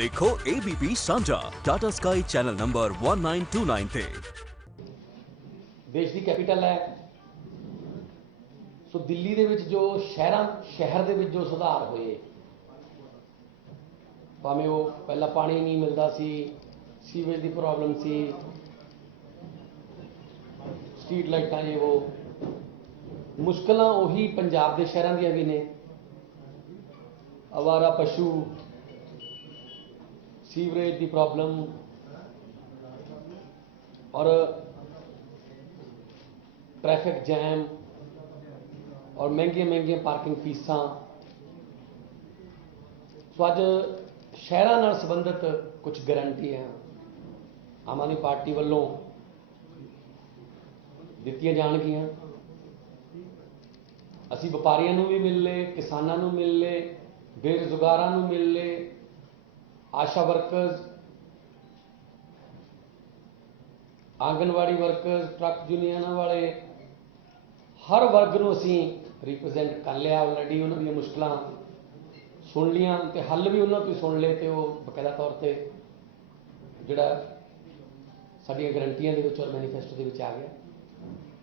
देखो ABP ਸਾਂਝਾ Tata sky channel number 1929 ਤੇ। देश की कैपिटल है, सो दिल्ली ਦੇ ਵਿੱਚ जो शहर ਦੇ ਵਿੱਚ जो सुधार होए, भावें वो पहला पानी नहीं मिलता सी, सीवेज की प्रॉब्लम सी, स्ट्रीट लाइटां ये वो मुश्किल उही पंजाब के शहरों दी भी ने। आवारा पशु, सीवरेज की प्रॉब्लम और ट्रैफिक जैम और महंगिया पार्किंग फीसा। सो अज शहरों नाल संबंधित कुछ गारंटी आम आदमी पार्टी वालों दित्तियां जाणगियां। असी व्यापारियों नूं भी मिलने, किसानों नूं मिलने, बेरोजगारों नूं मिलने, ASHA workers, anganwadi workers, truck union वाले, हर वर्ग नूं असी रिप्रजेंट कर लिया ऑलरेडी। उन्होंने दी मुश्किलां सुन लियां ते हल भी उन्होंने तो सुन ले, तो बकायदा तौर पर जिहड़ा साडीआं गारंटियां दे विच और मैनीफेस्टो दे विच आ गया।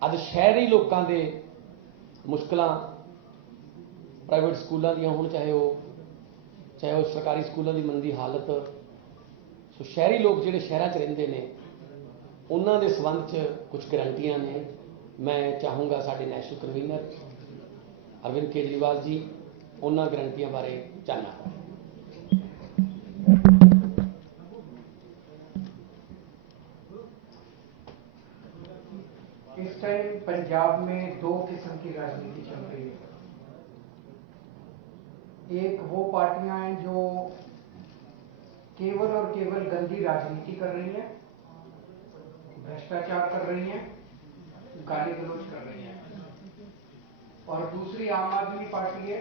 अज शहरी लोगों के मुश्किलां प्राइवेट स्कूलों दी होण, चाहे वो सरकारी स्कूलों की मंदी हालत। सो शहरी लोग जिहड़े शहरों च रहिंदे ने उन्हां दे संबंध च कुछ गारंटियां ने। मैं चाहूँगा साडे नैशनल कन्वीनर अरविंद केजरीवाल जी उन्हां गारंटियां बारे जानना पाए। इस टाइम पंजाब में दो किस्म की राजनीति चल रही है। एक वो पार्टियां हैं जो केवल और केवल गंदी राजनीति कर रही हैं, भ्रष्टाचार कर रही हैं, गाली गलौज कर रही हैं, और दूसरी आम आदमी पार्टी है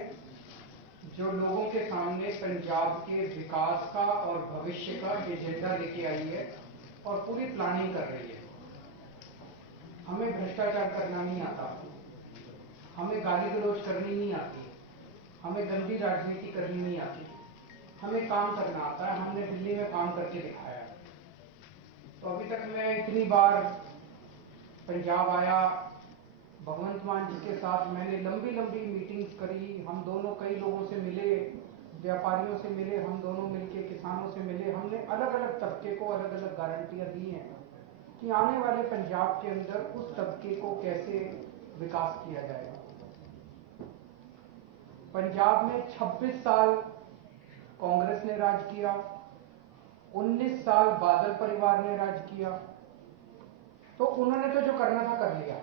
जो लोगों के सामने पंजाब के विकास का और भविष्य का एजेंडा लेके आई है और पूरी प्लानिंग कर रही है। हमें भ्रष्टाचार करना नहीं आता, हमें गाली गलौज करनी नहीं आती, हमें गंदी राजनीति करनी नहीं आती, हमें काम करना आता है। हमने दिल्ली में काम करके दिखाया। तो अभी तक मैं इतनी बार पंजाब आया, भगवंत मान जी के साथ मैंने लंबी लंबी मीटिंग्स करी। हम दोनों कई लोगों से मिले, व्यापारियों से मिले, हम दोनों मिलके किसानों से मिले। हमने अलग अलग तबके को अलग अलग गारंटियां दी हैं कि आने वाले पंजाब के अंदर उस तबके को कैसे विकास किया जाएगा। पंजाब में 26 साल कांग्रेस ने राज किया, 19 साल बादल परिवार ने राज किया। तो उन्होंने तो जो करना था कर लिया।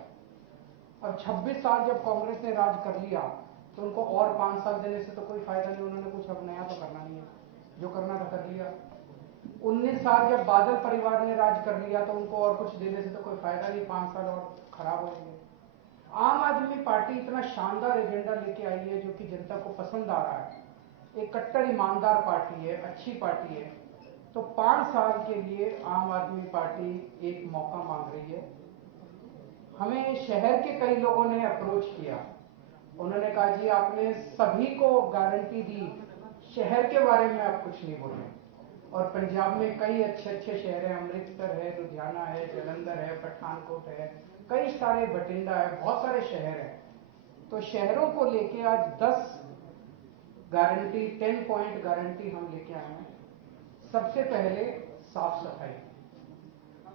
अब 26 साल जब कांग्रेस ने राज कर लिया तो उनको और 5 साल देने से तो कोई फायदा नहीं। उन्होंने कुछ अब नया तो करना नहीं है, जो करना था कर लिया। 19 साल जब बादल परिवार ने राज कर लिया तो उनको और कुछ देने से तो कोई फायदा नहीं, 5 साल और खराब हो जाएंगे। आम आदमी पार्टी इतना शानदार एजेंडा लेके आई है जो कि जनता को पसंद आ रहा है। एक कट्टर ईमानदार पार्टी है, अच्छी पार्टी है। तो 5 साल के लिए आम आदमी पार्टी एक मौका मांग रही है। हमें शहर के कई लोगों ने अप्रोच किया, उन्होंने कहा जी आपने सभी को गारंटी दी, शहर के बारे में आप कुछ नहीं बोले। और पंजाब में कई अच्छे अच्छे शहर हैं, अमृतसर है, लुधियाना है, जलंधर है, पठानकोट है, कई सारे बठिंडा है, बहुत सारे शहर हैं। तो शहरों को लेके आज 10 गारंटी, 10 पॉइंट गारंटी हम लेके आए हैं। सबसे पहले साफ सफाई।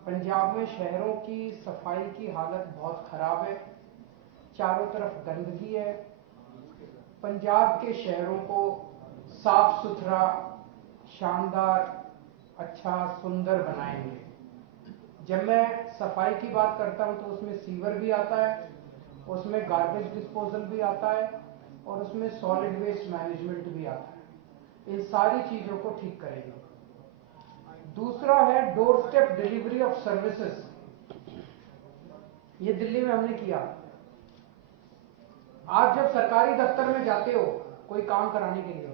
पंजाब में शहरों की सफाई की हालत बहुत खराब है, चारों तरफ गंदगी है। पंजाब के शहरों को साफ सुथरा, शानदार, अच्छा, सुंदर बनाएंगे। जब मैं सफाई की बात करता हूं तो उसमें सीवर भी आता है, उसमें गार्बेज डिस्पोजल भी आता है और उसमें सॉलिड वेस्ट मैनेजमेंट भी आता है। इन सारी चीजों को ठीक करेंगे। दूसरा है door step delivery of services. ये दिल्ली में हमने किया। आप जब सरकारी दफ्तर में जाते हो कोई काम कराने के लिए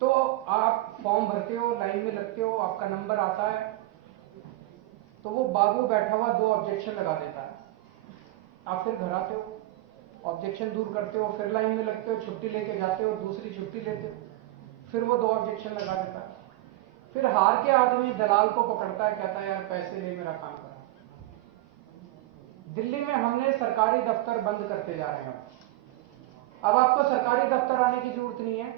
तो आप फॉर्म भरते हो, लाइन में लगते हो, आपका नंबर आता है, तो वो बाबू बैठा हुआ 2 ऑब्जेक्शन लगा देता है। आप फिर घर आते हो, ऑब्जेक्शन दूर करते हो, फिर लाइन में लगते हो, छुट्टी लेके जाते हो, दूसरी छुट्टी लेते हो, फिर वो 2 ऑब्जेक्शन लगा देता है, फिर हार के आदमी दलाल को पकड़ता है, कहता है यार पैसे ले मेरा काम करा। दिल्ली में हमने सरकारी दफ्तर बंद करते जा रहे हैं। अब आपको सरकारी दफ्तर आने की जरूरत नहीं है।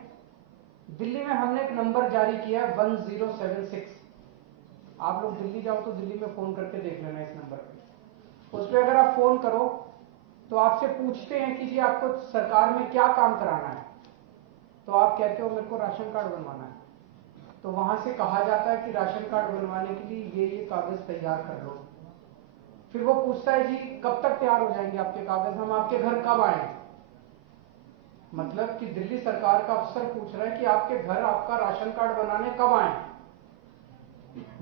दिल्ली में हमने एक नंबर जारी किया 1076। आप लोग दिल्ली जाओ तो दिल्ली में फोन करके देख लेना इस नंबर पे। उस पर अगर आप फोन करो तो आपसे पूछते हैं कि जी आपको सरकार में क्या काम कराना है, तो आप कहते हो मेरे को राशन कार्ड बनवाना है। तो वहां से कहा जाता है कि राशन कार्ड बनवाने के लिए ये कागज तैयार कर लो। फिर वो पूछता है जी कब तक तैयार हो जाएंगे आपके कागज, हम आपके घर कब आए। मतलब कि दिल्ली सरकार का अफसर पूछ रहा है कि आपके घर आपका राशन कार्ड बनाने कब आए।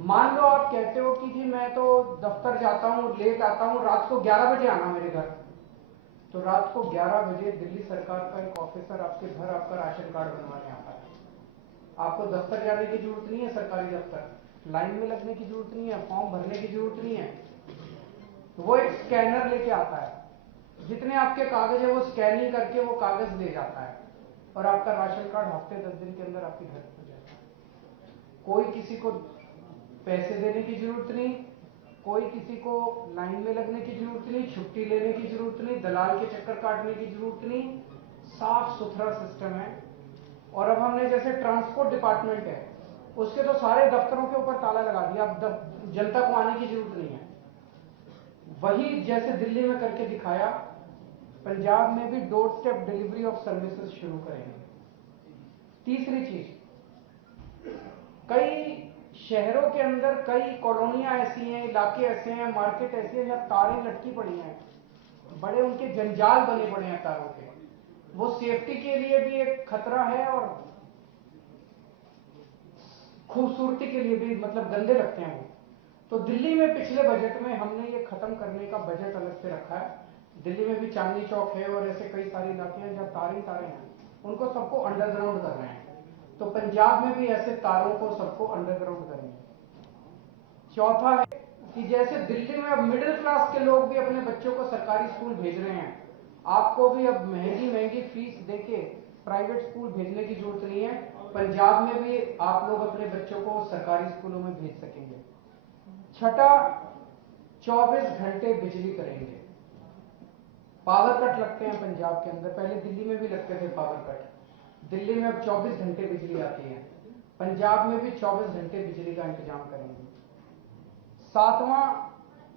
मान लो आप कहते हो कि जी मैं तो दफ्तर जाता हूं, लेट आता हूं, रात को 11 बजे आना मेरे घर। तो रात को 11 बजे दिल्ली सरकार का एक ऑफिसर आपके घर आपका राशन कार्ड बनवाने आता है। आपको दफ्तर जाने की जरूरत नहीं है, सरकारी दफ्तर लाइन में लगने की जरूरत नहीं है, फॉर्म भरने की जरूरत नहीं है। तो वो एक स्कैनर लेके आता है, जितने आपके कागज है वो स्कैनिंग करके वो कागज ले जाता है और आपका राशन कार्ड हफ्ते 10 दिन के अंदर आपके घर पहुंच जाता है। कोई किसी को पैसे देने की जरूरत नहीं, कोई किसी को लाइन में लगने की जरूरत नहीं, छुट्टी लेने की जरूरत नहीं, दलाल के चक्कर काटने की जरूरत नहीं। साफ सुथरा सिस्टम है। और अब हमने जैसे ट्रांसपोर्ट डिपार्टमेंट है उसके तो सारे दफ्तरों के ऊपर ताला लगा दिया, अब जनता को आने की जरूरत नहीं है। वही जैसे दिल्ली में करके दिखाया, पंजाब में भी door step delivery of services शुरू करेंगे। तीसरी चीज, कई शहरों के अंदर कई कॉलोनियां ऐसी हैं, इलाके ऐसे हैं, मार्केट ऐसी है जहां तारें लटकी पड़ी हैं, बड़े उनके जंजाल बने पड़े हैं तारों के। वो सेफ्टी के लिए भी एक खतरा है और खूबसूरती के लिए भी, मतलब गंदे लगते हैं वो। तो दिल्ली में पिछले बजट में हमने ये खत्म करने का बजट अलग से रखा है। दिल्ली में भी चांदनी चौक है और ऐसे कई सारे इलाके हैं जहां तारे हैं, उनको सबको अंडरग्राउंड कर रहे हैं। तो पंजाब में भी ऐसे तारों को सबको अंडरग्राउंड करेंगे। चौथा है कि जैसे दिल्ली में अब मिडिल क्लास के लोग भी अपने बच्चों को सरकारी स्कूल भेज रहे हैं, आपको भी अब महंगी महंगी फीस देके प्राइवेट स्कूल भेजने की जरूरत नहीं है। पंजाब में भी आप लोग अपने बच्चों को सरकारी स्कूलों में भेज सकेंगे। छठा, 24 घंटे बिजली करेंगे। पावर कट लगते हैं पंजाब के अंदर, पहले दिल्ली में भी लगते थे पावर कट। दिल्ली में अब 24 घंटे बिजली आती है, पंजाब में भी 24 घंटे बिजली का इंतजाम करेंगे। सातवां,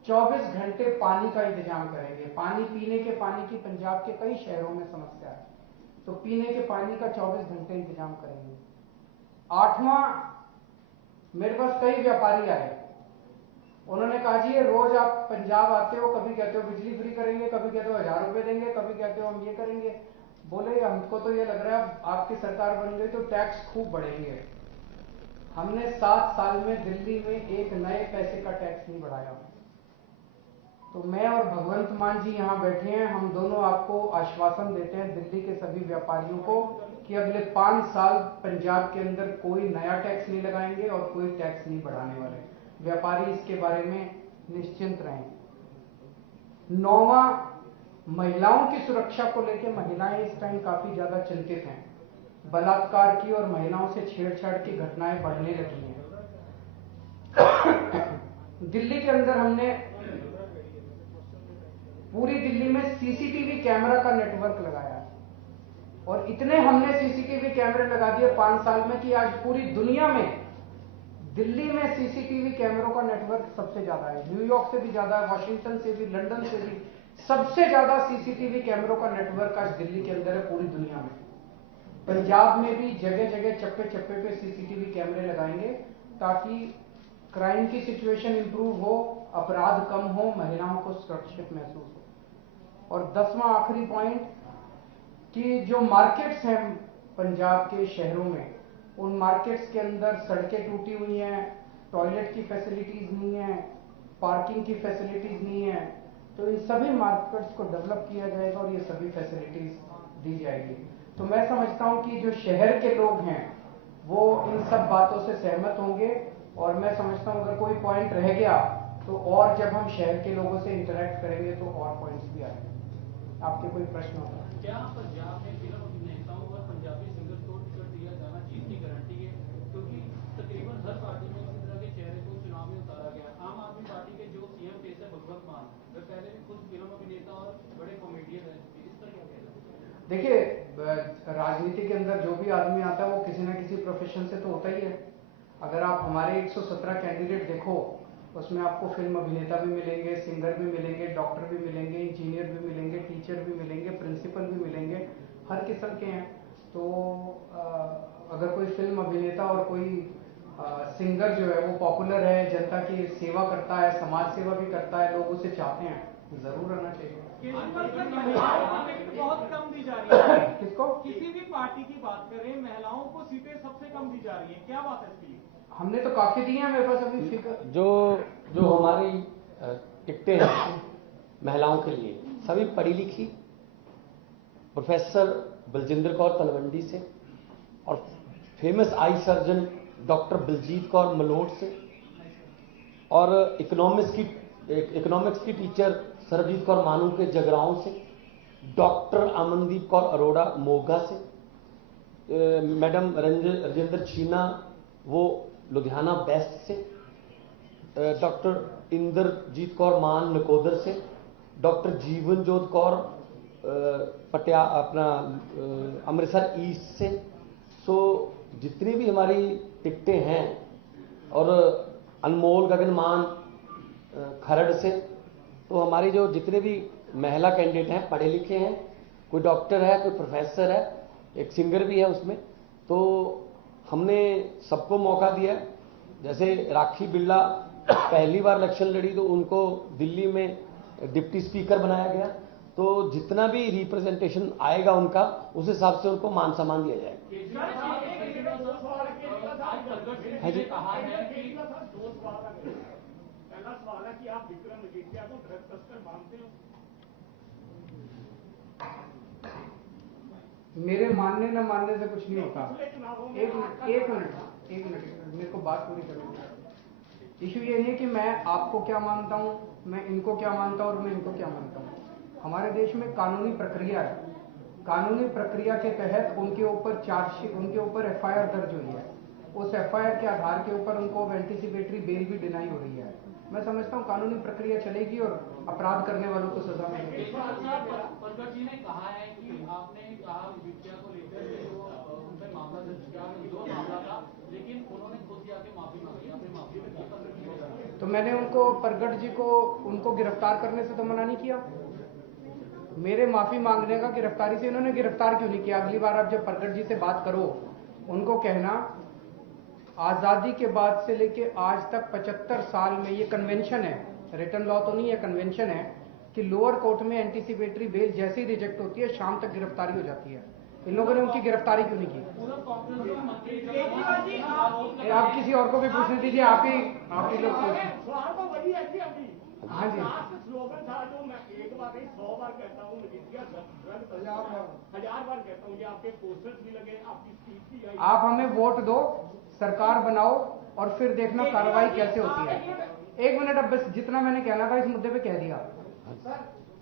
24 घंटे पानी का इंतजाम करेंगे। पानी, पीने के पानी की पंजाब के कई शहरों में समस्या है, तो पीने के पानी का 24 घंटे इंतजाम करेंगे। आठवां, मेरे पास कई व्यापारी आए, उन्होंने कहा जी ये रोज आप पंजाब आते हो, कभी कहते हो बिजली फ्री करेंगे, कभी कहते हो 1000 रुपए देंगे, कभी कहते हो हम ये करेंगे। बोले हमको तो ये लग रहा है आपकी सरकार बन गई तो टैक्स खूब बढ़ेंगे। हमने 7 साल में दिल्ली में एक नए पैसे का टैक्स नहीं बढ़ाया। तो मैं और भगवंत मान जी यहाँ बैठे हैं, हम दोनों आपको आश्वासन देते हैं दिल्ली के सभी व्यापारियों को कि अगले 5 साल पंजाब के अंदर कोई नया टैक्स नहीं लगाएंगे और कोई टैक्स नहीं बढ़ाने वाले। व्यापारी इसके बारे में निश्चिंत रहें। 9वां, महिलाओं की सुरक्षा को लेकर महिलाएं इस टाइम काफी ज्यादा चिंतित हैं। बलात्कार की और महिलाओं से छेड़छाड़ की घटनाएं बढ़ने लगी हैं। दिल्ली के अंदर हमने पूरी दिल्ली में सीसीटीवी कैमरा का नेटवर्क लगाया और इतने हमने सीसीटीवी कैमरे लगा दिए 5 साल में कि आज पूरी दुनिया में दिल्ली में सीसीटीवी कैमरों का नेटवर्क सबसे ज्यादा है। न्यूयॉर्क से भी ज्यादा है, वॉशिंगटन से भी, लंदन से भी। सबसे ज्यादा सीसीटीवी कैमरों का नेटवर्क आज दिल्ली के अंदर है पूरी दुनिया में। पंजाब में भी जगह जगह चप्पे चप्पे पे सीसीटीवी कैमरे लगाएंगे ताकि क्राइम की सिचुएशन इंप्रूव हो, अपराध कम हो, महिलाओं को सुरक्षित महसूस हो। और 10वां आखिरी पॉइंट कि जो मार्केट्स हैं पंजाब के शहरों में, उन मार्केट्स के अंदर सड़कें टूटी हुई हैं, टॉयलेट की फैसिलिटीज नहीं है, पार्किंग की फैसिलिटीज नहीं है। तो इन सभी मार्केट्स को डेवलप किया जाएगा और ये सभी फैसिलिटीज दी जाएगी। तो मैं समझता हूं कि जो शहर के लोग हैं वो इन सब बातों से सहमत होंगे और मैं समझता हूं अगर कोई पॉइंट रह गया तो और जब हम शहर के लोगों से इंटरेक्ट करेंगे तो और पॉइंट्स भी आएंगे। आपके कोई प्रश्न होगा? क्या पंजाब में फिल्म अभिनेताओं और पंजाबी सिंगर्स को टिकट दिया जाना जीत की गारंटी देखिए, राजनीति के अंदर जो भी आदमी आता है वो किसी ना किसी प्रोफेशन से तो होता ही है। अगर आप हमारे 117 कैंडिडेट देखो, उसमें आपको फिल्म अभिनेता भी मिलेंगे, सिंगर भी मिलेंगे, डॉक्टर भी मिलेंगे, इंजीनियर भी मिलेंगे, टीचर भी मिलेंगे, प्रिंसिपल भी मिलेंगे, हर किस्म के हैं। तो अगर कोई फिल्म अभिनेता और कोई सिंगर जो है वो पॉपुलर है, जनता की सेवा करता है, समाज सेवा भी करता है, लोग उसे चाहते हैं, जरूर रहना चाहिए। बहुत कम दी जा रही है। किसको? किसी भी पार्टी की बात करें, महिलाओं को सीटें सबसे कम दी जा रही है, क्या बात है इसके लिए? हमने तो काफी दी हैं, मेरे पास अभी फिगर। जो हमारी टिकटें हैं महिलाओं के लिए, सभी पढ़ी लिखी प्रोफेसर बलजिंदर कौर तलवंडी से और famous eye surgeon doctor Baljit Kaur Malout से, और इकोनॉमिक्स की टीचर सरबजीत कौर मानू के जगराओं से, डॉक्टर अमनदीप कौर अरोड़ा मोगा से, मैडम राजेंद्र छीना वो लुधियाना वेस्ट से, डॉक्टर इंद्रजीत कौर मान नकोदर से, डॉक्टर जीवनजोत कौर अमृतसर ईस्ट से। सो जितनी भी हमारी टिकटें हैं, और अनमोल गगनमान खरड़ से, तो हमारी जो जितने भी महिला कैंडिडेट हैं पढ़े लिखे हैं, कोई डॉक्टर है, कोई प्रोफेसर है, एक सिंगर भी है उसमें, तो हमने सबको मौका दिया। जैसे राखी बिरला पहली बार इलेक्शन लड़ी तो उनको दिल्ली में डिप्टी स्पीकर बनाया गया, तो जितना भी रिप्रेजेंटेशन आएगा उनका, उस हिसाब से उनको मान सम्मान दिया जाएगा। है जी, पहला सवाल है कि आप विक्रम मजीठिया को ड्रग तस्कर मानते हो? मेरे मानने न मानने से कुछ नहीं होता। एक मिनट मेरे को बात पूरी करनी है। इशू ये नहीं है कि मैं आपको क्या मानता हूँ, मैं इनको क्या मानता हूँ और मैं इनको क्या मानता हूँ। हमारे देश में कानूनी प्रक्रिया है, कानूनी प्रक्रिया के तहत उनके ऊपर चार्जशीट, उनके ऊपर FIR दर्ज हुई है। उस FIR के आधार के ऊपर उनको एंटीसिपेटरी बेल भी डिनाई हो रही है। मैं समझता हूँ कानूनी प्रक्रिया चलेगी और अपराध करने वालों को सजा मिलेगी। पंकज जी ने कहा है कि आपने कहा विद्या को लेकर उन पर मामला दर्ज किया, जो मामला था, लेकिन उन्होंने खुद ही आके माफी मांगी, आपने माफी मांगी। तो मैंने उनको, प्रगट जी को, उनको गिरफ्तार करने से तो मना नहीं किया। मेरे माफी मांगने का गिरफ्तारी से इन्होंने गिरफ्तार क्यों नहीं किया? अगली बार आप जब प्रगट जी से बात करो, उनको कहना आजादी के बाद से लेके आज तक 75 साल में, ये कन्वेंशन है, रिटन लॉ तो नहीं है, कन्वेंशन है कि लोअर कोर्ट में एंटीसिपेटरी बेल जैसे ही रिजेक्ट होती है, शाम तक गिरफ्तारी हो जाती है। इन लोगों ने उनकी गिरफ्तारी क्यों नहीं की? आप किसी और को भी पूछने दीजिए, आप ही लोग पूछें। हाँ जी, स्लोगन था जो मैं एक बार नहीं 100 बार कहता हूँ, 1000 बार कहता हूँ, ये आपके पोस्टर्स भी लगे, आपकी स्पीच भी आई। आप हमें वोट दो, सरकार बनाओ और फिर देखना कार्रवाई कैसे होती है। एक मिनट, अब बस जितना मैंने कहना था इस मुद्दे पे कह दिया।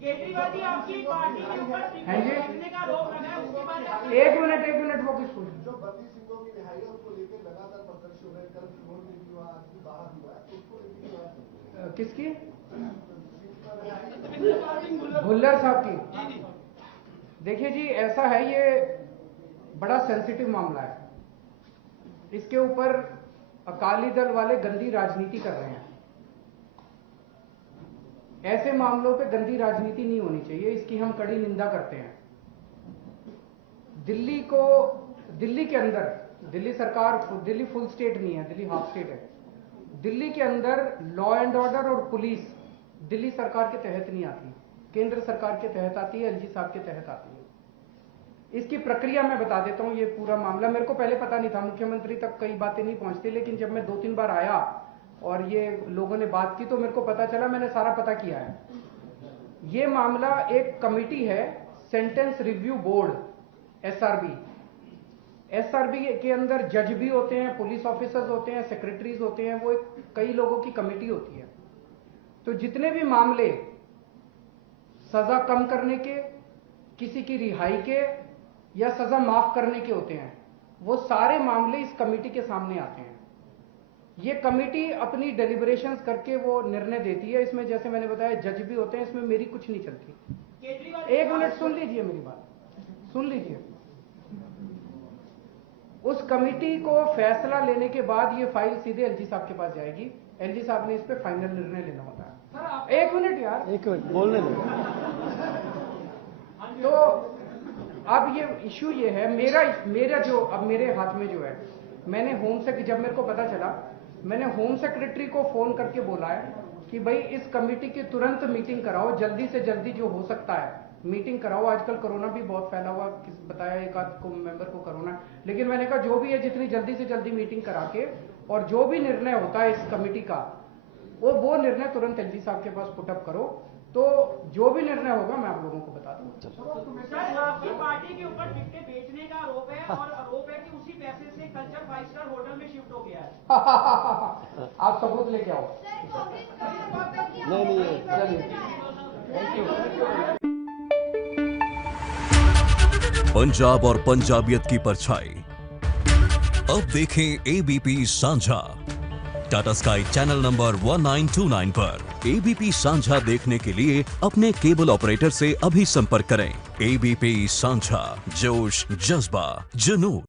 केजरीवाल जी, आपकी पार्टी के ऊपर टिकट का आरोप लगा है, उसके बाद एक मिनट वो किस पूछ, जो बत्ती सिंहों की रिहाई है उसको लेकर लगातार प्रदर्शन हो रहे हैं, कल फ्लोर में भी हुआ, आज भी बाहर हुआ है, तो उसको लेकर किसकी? भुल्लर साहब की। देखिए जी, ऐसा है, ये बड़ा सेंसिटिव मामला है, इसके ऊपर अकाली दल वाले गंदी राजनीति कर रहे हैं। ऐसे मामलों पे गंदी राजनीति नहीं होनी चाहिए, इसकी हम कड़ी निंदा करते हैं। दिल्ली के अंदर, दिल्ली सरकार, दिल्ली फुल स्टेट नहीं है, दिल्ली हाफ स्टेट है। दिल्ली के अंदर लॉ एंड ऑर्डर और पुलिस दिल्ली सरकार के तहत नहीं आती, केंद्र सरकार के तहत आती है, LG साहब के तहत आती है। इसकी प्रक्रिया मैं बता देता हूं। ये पूरा मामला मेरे को पहले पता नहीं था, मुख्यमंत्री तक कई बातें नहीं पहुंचती, लेकिन जब मैं 2-3 बार आया और ये लोगों ने बात की तो मेरे को पता चला, मैंने सारा पता किया है। ये मामला एक कमिटी है, सेंटेंस रिव्यू बोर्ड, SRB के अंदर जज भी होते हैं, पुलिस ऑफिसर्स होते हैं, सेक्रेटरीज होते हैं, वो कई लोगों की कमेटी होती है। तो जितने भी मामले सजा कम करने के, किसी की रिहाई के या सजा माफ करने के होते हैं, वो सारे मामले इस कमेटी के सामने आते हैं। ये कमेटी अपनी डेलिब्रेशंस करके वो निर्णय देती है। इसमें जैसे मैंने बताया जज भी होते हैं, इसमें मेरी कुछ नहीं चलती। एक मिनट सुन लीजिए मेरी बात, सुन लीजिए, उस कमेटी को फैसला लेने के बाद ये फाइल सीधे एलजी साहब के पास जाएगी। एलजी साहब ने इस पे फाइनल निर्णय लेना होता है। एक मिनट यार, एक मिनट बोलने दो। तो अब ये इश्यू ये है, मेरा जो अब मेरे हाथ में जो है, मैंने जब मेरे को पता चला, मैंने होम सेक्रेटरी को फोन करके बोला है कि भाई इस कमेटी की तुरंत मीटिंग कराओ, जल्दी से जल्दी जो हो सकता है मीटिंग कराओ। आजकल कोरोना भी बहुत फैला हुआ, बताया एक आध को मेंबर को कोरोना, लेकिन मैंने कहा जो भी है जितनी जल्दी से जल्दी मीटिंग करा के और जो भी निर्णय होता है इस कमेटी का, वो निर्णय तुरंत एलजी साहब के पास पुटअप करो। तो जो भी निर्णय होगा मैं आप लोगों को बता दूंगा। सर, आपकी पार्टी के ऊपर टिकटें बेचने का आरोप है और आरोप है कि उसी पैसे से कल्चर 5 स्टार होटल में शिफ्ट हो गया है। आप सबूत लेके आओ। नहीं चलिए, थैंक यू। पंजाब और पंजाबियत की परछाई। अब देखें एबीपी साझा टाटा स्काई चैनल नंबर 1929 पर। एबीपी साझा देखने के लिए अपने केबल ऑपरेटर से अभी संपर्क करें। एबीपी साझा, जोश, जज्बा, जुनून।